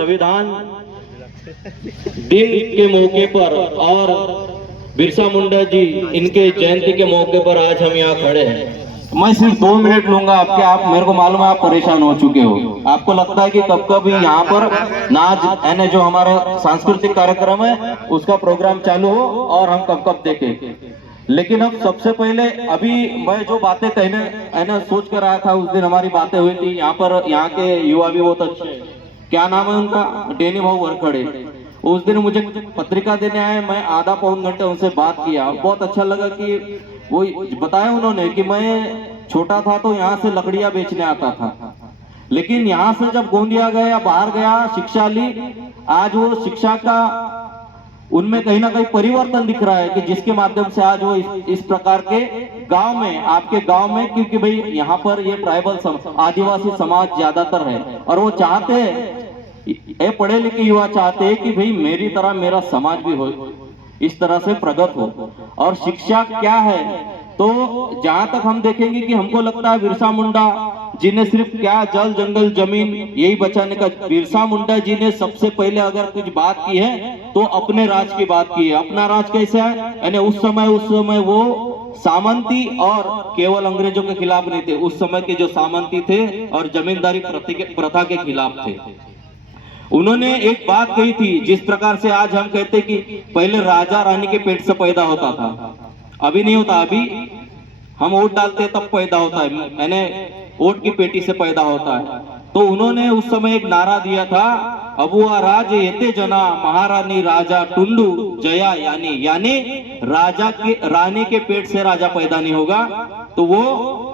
संविधान दिन के मौके पर और बिरसा मुंडा जी इनके जयंती के मौके पर आज हम यहाँ खड़े हैं। मैं सिर्फ 2 मिनट लूंगा आपके। आप मेरे को मालूम है आप परेशान हो चुके हो। आपको लगता है कि कब कब यहाँ पर नाच यानी जो हमारा सांस्कृतिक कार्यक्रम है उसका प्रोग्राम चालू हो और हम कब कब देखें। लेकिन अब सबसे पहले अभी मैं जो बातें कहने सोच कर आया था, उस दिन हमारी बातें हुई थी यहाँ पर। यहाँ के युवा भी बहुत अच्छे, क्या नाम है उनका, डेनी भाऊ वरखड़े। उस दिन मुझे पत्रिका देने आए, मैं आधा पौन घंटे उनसे बात किया। बहुत अच्छा लगा कि वो बताया उन्होंने कि मैं छोटा था तो यहाँ से लकड़ियां बेचने आता था, लेकिन यहाँ से जब गोंदिया गया, बाहर गया, शिक्षा ली, आज वो शिक्षा का उनमें कहीं ना कहीं परिवर्तन दिख रहा है कि जिसके माध्यम से आज वो इस प्रकार के गांव में, आपके गांव में, क्योंकि भाई यहाँ पर ये ट्राइबल आदिवासी समाज ज्यादातर है और वो चाहते हैं, ये पढ़े लिखे युवा चाहते हैं कि भाई मेरी तरह मेरा समाज भी हो, इस तरह से प्रगत हो। और शिक्षा क्या है, तो जहां तक हम देखेंगे कि हमको लगता है बिरसा मुंडा जी ने सिर्फ क्या जल जंगल जमीन यही बचाने का, बिरसा मुंडा जी ने सबसे पहले अगर कुछ बात की है तो अपने राज की बात की है। अपना राज कैसे है, यानी उस समय वो सामंती और केवल अंग्रेजों के खिलाफ नहीं थे। उस समय के जो सामंती थे और जमींदारी प्रथा के खिलाफ थे। उन्होंने एक बात कही थी, जिस प्रकार से आज हम कहते कि पहले राजा रानी के पेट से पैदा होता था, अभी नहीं होता। अभी हम वोट डालते तब पैदा होता है, मैंने वोट की पेटी से पैदा होता है। तो उन्होंने उस समय एक नारा दिया था, अबुआ राज येते जना महारानी राजा टुंडू जया, यानी राजा के रानी के पेट से राजा पैदा नहीं होगा तो वो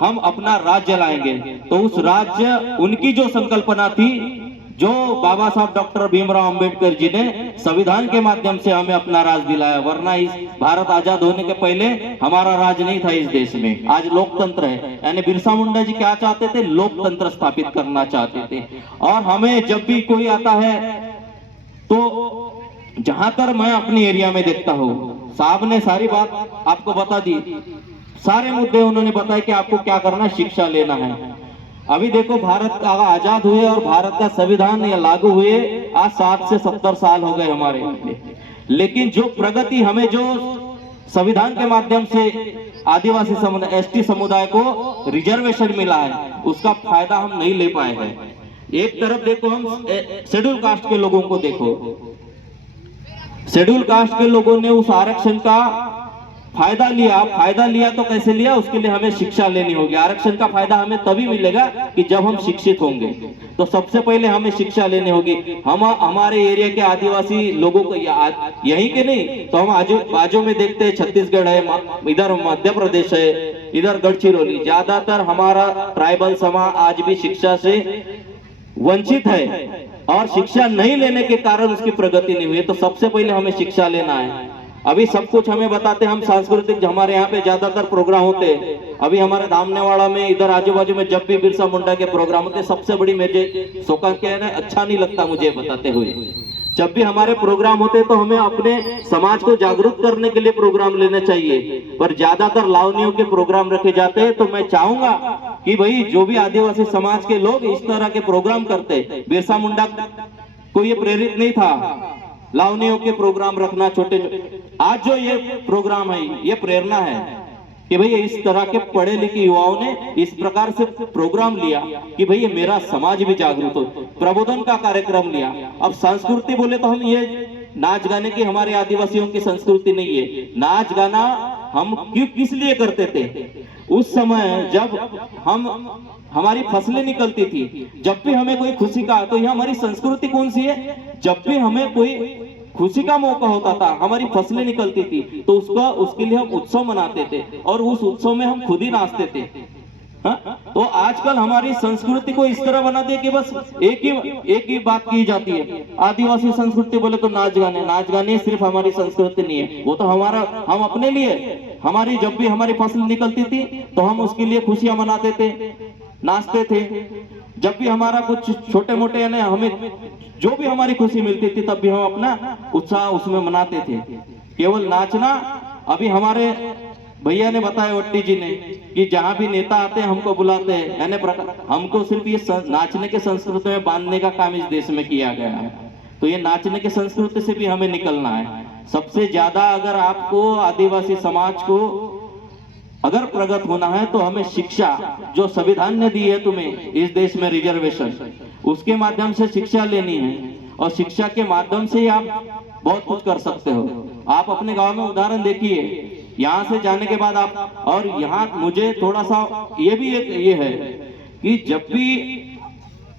हम अपना राज्य लाएंगे। तो उस राज्य, उनकी जो संकल्पना थी, जो बाबा साहब डॉक्टर भीमराव अंबेडकर जी ने संविधान के माध्यम से हमें अपना राज दिलाया। वरना इस भारत आजाद होने के पहले हमारा राज नहीं था इस देश में। आज लोकतंत्र है, यानी बिरसा मुंडा जी क्या चाहते थे, लोकतंत्र स्थापित करना चाहते थे। और हमें जब भी कोई आता है तो जहां तक मैं अपनी एरिया में देखता हूँ, साहब ने सारी बात आपको बता दी, सारे मुद्दे उन्होंने बताया कि आपको क्या करना, शिक्षा लेना है। अभी देखो भारत का आजाद हुए और भारत का संविधान या लागू हुए आज 60 से 70 साल हो गए हमारे यहाँ पे, लेकिन जो प्रगति हमें जो संविधान के माध्यम से आदिवासी समुदाय, एसटी समुदाय को रिजर्वेशन मिला है, उसका फायदा हम नहीं ले पाए हैं। एक तरफ देखो, हम शेड्यूल कास्ट के लोगों को देखो, शेड्यूल कास्ट के लोगों ने उस आरक्षण का फायदा लिया तो कैसे लिया, उसके लिए हमें शिक्षा लेनी होगी। आरक्षण का फायदा हमें तभी मिलेगा कि जब हम शिक्षित होंगे। तो सबसे पहले हमें शिक्षा लेनी होगी। हम हमारे एरिया के आदिवासी लोगों को, यहीं के नहीं तो हम बाजू में देखते हैं, छत्तीसगढ़ है, इधर मध्य प्रदेश है, इधर गढ़चिरौली, ज्यादातर हमारा ट्राइबल समाज आज भी शिक्षा से वंचित है और शिक्षा नहीं लेने के कारण उसकी प्रगति नहीं हुई। तो सबसे पहले हमें शिक्षा लेना है। अभी सब कुछ हमें बताते, हम सांस्कृतिक, हमारे यहाँ पे ज्यादातर प्रोग्राम होते हैं। अभी हमारे धामनेवाड़ा में, इधर आजू बाजू में जब भी बिरसा मुंडा के प्रोग्राम होते, सबसे बड़ी मुझे शोका क्या है ना, अच्छा नहीं लगता मुझे बताते हुए। जब भी हमारे प्रोग्राम होते तो हमें अपने समाज को जागरूक करने के लिए प्रोग्राम लेने चाहिए, पर ज्यादातर लावनियों के प्रोग्राम रखे जाते हैं। तो मैं चाहूंगा कि भाई जो भी आदिवासी समाज के लोग इस तरह के प्रोग्राम करते, बिरसा मुंडा को ये प्रेरित नहीं था लावनियों के प्रोग्राम रखना छोटे। आज जो ये प्रोग्राम है, ये प्रेरणा है कि भाई इस तरह के पढ़े लिखे युवाओं ने इस प्रकार से प्रोग्राम लिया कि भाई ये मेरा समाज भी जागरूक हो, प्रबोधन का कार्यक्रम लिया। अब संस्कृति बोले तो हम ये नाच गाने की, हमारे आदिवासियों की संस्कृति नहीं है। नाच गाना हम किस लिए करते थे, उस समय जब हमारी फसलें निकलती थी, जब भी हमें कोई खुशी का, तो यह हमारी संस्कृति कौन सी है, जब भी हमें कोई खुशी का मौका होता था, हमारी फसलें निकलती थी, तो उसके लिए हम उत्सव मनाते थे और उस उत्सव में हम खुद ही नाचते थे। तो आजकल हमारी संस्कृति को इस तरह बना दिया कि बस एक ही बात की जाती है। आदिवासी संस्कृति बोले तो नाच गाने सिर्फ हमारी संस्कृति नहीं है, वो तो हम अपने लिए, हमारी जब भी हमारी फसल निकलती थी तो हम उसके लिए खुशियां मनाते थे, नाचते थे। जब भी हमारा कुछ छोटे मोटे यानी हमें जो भी हमारी खुशी मिलती थी, तब भी हम अपना उत्साह उसमें मनाते थे। केवल नाचना, अभी हमारे भैया ने बताया, वट्टी जी ने, कि जहां भी नेता आते हैं हमको बुलाते हैं, यानी हमको सिर्फ ये नाचने के संस्कृति में बांधने का काम इस देश में किया गया है। तो ये नाचने के संस्कृति से भी हमें निकलना है। सबसे ज्यादा अगर आपको आदिवासी समाज को अगर प्रगत होना है तो हमें शिक्षा, जो संविधान ने दी है तुम्हें इस देश में रिजर्वेशन, उसके माध्यम से शिक्षा लेनी है। और शिक्षा के माध्यम से ही आप बहुत कुछ कर सकते हो। आप अपने गांव में उदाहरण देखिए, यहाँ से जाने के बाद आप, और यहाँ मुझे थोड़ा सा ये भी एक ये है कि जब भी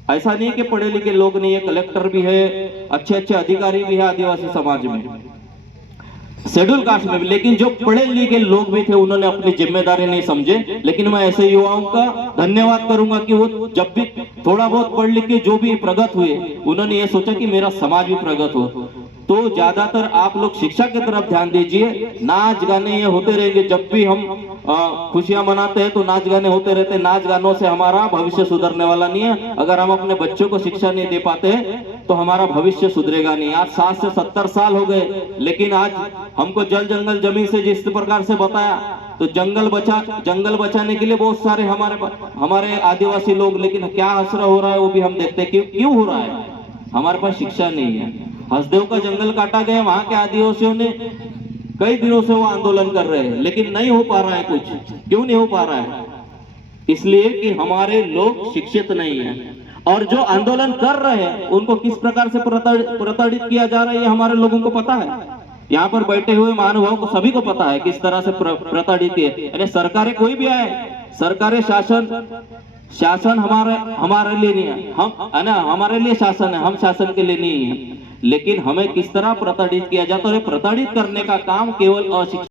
ऐसा नहीं कि पढ़े लिखे लोग नहीं है, कलेक्टर भी है, अच्छे अच्छे अधिकारी भी है आदिवासी समाज में, शेड्यूल कास्ट में भी, लेकिन जो पढ़े लिखे लोग भी थे उन्होंने अपनी जिम्मेदारी नहीं समझे। लेकिन मैं ऐसे युवाओं का धन्यवाद करूंगा कि वो जब भी थोड़ा बहुत पढ़ लिख के जो भी प्रगत हुए, उन्होंने ये सोचा कि मेरा समाज भी प्रगत हो। तो ज्यादातर आप लोग शिक्षा की तरफ ध्यान दीजिए। नाच गाने ये होते रहेंगे, जब भी हम खुशियां मनाते हैं तो नाच गाने होते रहते हैं। नाच गानों से हमारा भविष्य सुधरने वाला नहीं है। अगर हम अपने बच्चों को शिक्षा नहीं दे पाते तो हमारा भविष्य सुधरेगा नहीं। आज 60 से 70 साल हो गए, लेकिन आज हमको जल जंगल जमीन से जिस प्रकार से बताया, तो जंगल बचाने के लिए बहुत सारे हमारे आदिवासी लोग, लेकिन क्या असर हो रहा है वो भी हम देखते हैं। क्यों हो रहा है? हमारे पास शिक्षा नहीं है। हसदेव का जंगल काटा गया, वहां के आदिवासियों ने कई दिनों से वो आंदोलन कर रहे हैं, लेकिन नहीं हो पा रहा है कुछ। क्यों नहीं हो पा रहा है? इसलिए कि हमारे लोग शिक्षित नहीं है। और जो आंदोलन कर रहे हैं उनको किस प्रकार से प्रताड़ित किया जा रहा है, ये हमारे लोगों को पता है। यहाँ पर बैठे हुए महानुभाव को सभी को पता है किस तरह से प्रताड़ित है। यानी सरकारें कोई भी आए, सरकारें शासन हमारे लिए नहीं है, हम है ना, हमारे लिए शासन है, हम शासन के लिए नहीं है। लेकिन हमें किस तरह प्रताड़ित किया जाता है, प्रताड़ित करने का काम केवल अशिक्षित